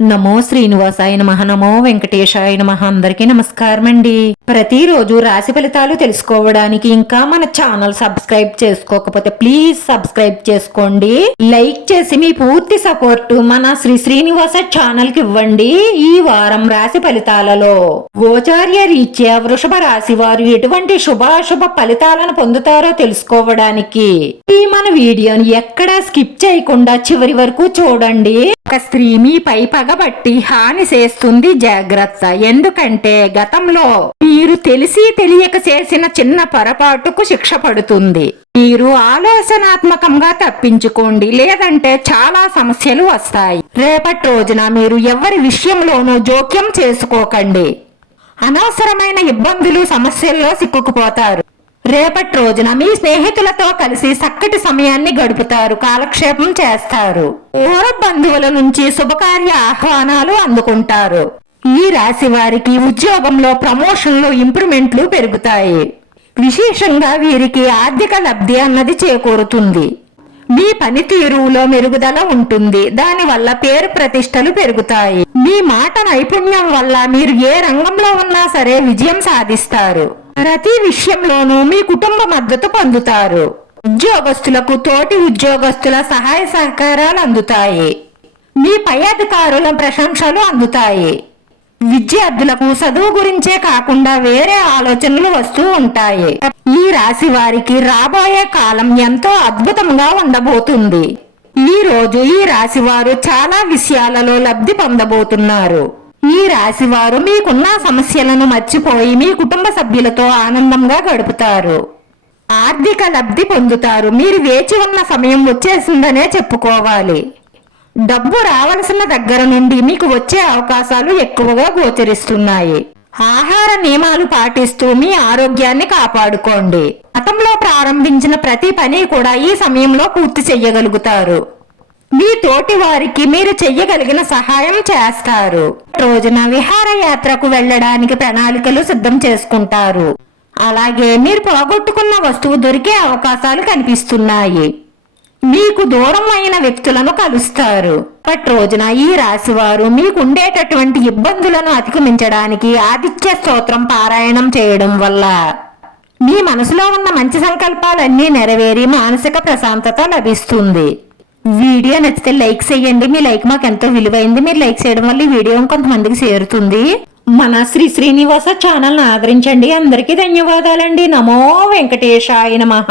నమో శ్రీనివాసాయ నమః. నమో వెంకటేశాయ నమః. అందరికీ నమస్కారం అండి. ప్రతిరోజు రాశి ఫలితాలు తెలుసుకోవడానికి ఇంకా మన ఛానల్ సబ్స్క్రైబ్ చేసుకోకపోతే ప్లీజ్ సబ్స్క్రైబ్ చేసుకోండి. లైక్ చేసి మీ పూర్తి సపోర్ట్ మన శ్రీనివాస ఛానల్ కి ఇవ్వండి. ఈ వారం రాశి ఫలితాలలో గోచార్య రీత్యా వృషభ రాశి వారు ఎటువంటి శుభాశుభ ఫలితాలను పొందుతారో తెలుసుకోవడానికి ఈ మన వీడియోని ఎక్కడా స్కిప్ చేయకుండా చివరి వరకు చూడండి. ఒక స్త్రీ మీపై పగబట్టి హాని చేస్తుంది, జాగ్రత్త. ఎందుకంటే గతంలో మీరు తెలిసి తెలియక చేసిన చిన్న పొరపాటుకు శిక్ష పడుతుంది. మీరు ఆలోచనాత్మకంగా తప్పించుకోండి, లేదంటే చాలా సమస్యలు వస్తాయి. రేపటి రోజున మీరు ఎవరి విషయంలోనూ జోక్యం చేసుకోకండి. అనవసరమైన ఇబ్బందులు సమస్యల్లో సిక్కుకుపోతారు. రేపటి రోజున మీ స్నేహితులతో కలిసి చక్కటి సమయాన్ని గడుపుతారు, కాలక్షేపం చేస్తారు. దూర బంధువుల నుంచి శుభకార్య ఆహ్వానాలు అందుకుంటారు. ఈ రాశి వారికి ఉద్యోగంలో ప్రమోషన్లు, ఇంప్రూవ్మెంట్లు పెరుగుతాయి. విశేషంగా వీరికి ఆర్థిక లబ్ధి అన్నది చేకూరుతుంది. మీ పనితీరులో మెరుగుదల ఉంటుంది. దానివల్ల పేరు ప్రతిష్టలు పెరుగుతాయి. మీ మాట నైపుణ్యం వల్ల మీరు ఏ రంగంలో ఉన్నా సరే విజయం సాధిస్తారు. ప్రతి విషయంలోనూ మీ కుటుంబ మద్దతు పొందుతారు. ఉద్యోగస్తులకు తోటి ఉద్యోగస్తుల సహాయ సహకారాలు అందుతాయి. మీ పై అధికారుల ప్రశంసలు అందుతాయి. విద్యార్థులకు చదువు గురించే కాకుండా వేరే ఆలోచనలు వస్తూ ఉంటాయి. ఈ రాశి వారికి రాబోయే కాలం ఎంతో అద్భుతంగా ఉండబోతుంది. ఈ రోజు ఈ రాశి వారు చాలా విషయాలలో లబ్ధి పొందబోతున్నారు. ఈ రాశి వారు మీకున్న సమస్యలను మర్చిపోయి మీ కుటుంబ సభ్యులతో ఆనందంగా గడుపుతారు. ఆర్థిక లబ్ధి పొందుతారు. మీరు వేచి ఉన్న సమయం వచ్చేసిందనే చెప్పుకోవాలి. డబ్బు రావలసిన దగ్గర నుండి మీకు వచ్చే అవకాశాలు ఎక్కువగా గోచరిస్తున్నాయి. ఆహార నియమాలు పాటిస్తూ మీ ఆరోగ్యాన్ని కాపాడుకోండి. గతంలో ప్రారంభించిన ప్రతి పని కూడా ఈ సమయంలో పూర్తి చెయ్యగలుగుతారు. మీ తోటి వారికి మీరు చెయ్యగలిగిన సహాయం చేస్తారు. రోజున విహారయాత్రకు వెళ్ళడానికి ప్రణాళికలు సిద్ధం చేసుకుంటారు. అలాగే మీరు పోగొట్టుకున్న వస్తువు దొరికే అవకాశాలు కనిపిస్తున్నాయి. మీకు దూరం అయిన వ్యక్తులను కలుస్తారు. ఇప్పటి రోజున ఈ రాశి వారు మీకు ఉండేటటువంటి ఇబ్బందులను అధిగమించడానికి ఆదిత్య స్తోత్రం పారాయణం చేయడం వల్ల మీ మనసులో ఉన్న మంచి సంకల్పాలన్నీ నెరవేరి మానసిక ప్రశాంతత లభిస్తుంది. వీడియో నచ్చితే లైక్ చేయండి. మీ లైక్ మాకు ఎంతో విలువైంది. మీరు లైక్ చేయడం వల్ల ఈ వీడియో కొంతమందికి చేరుతుంది. మన శ్రీనివాస ఛానల్ ఆదరించండి. అందరికీ ధన్యవాదాలండి. నమో వెంకటేశాయ నమః.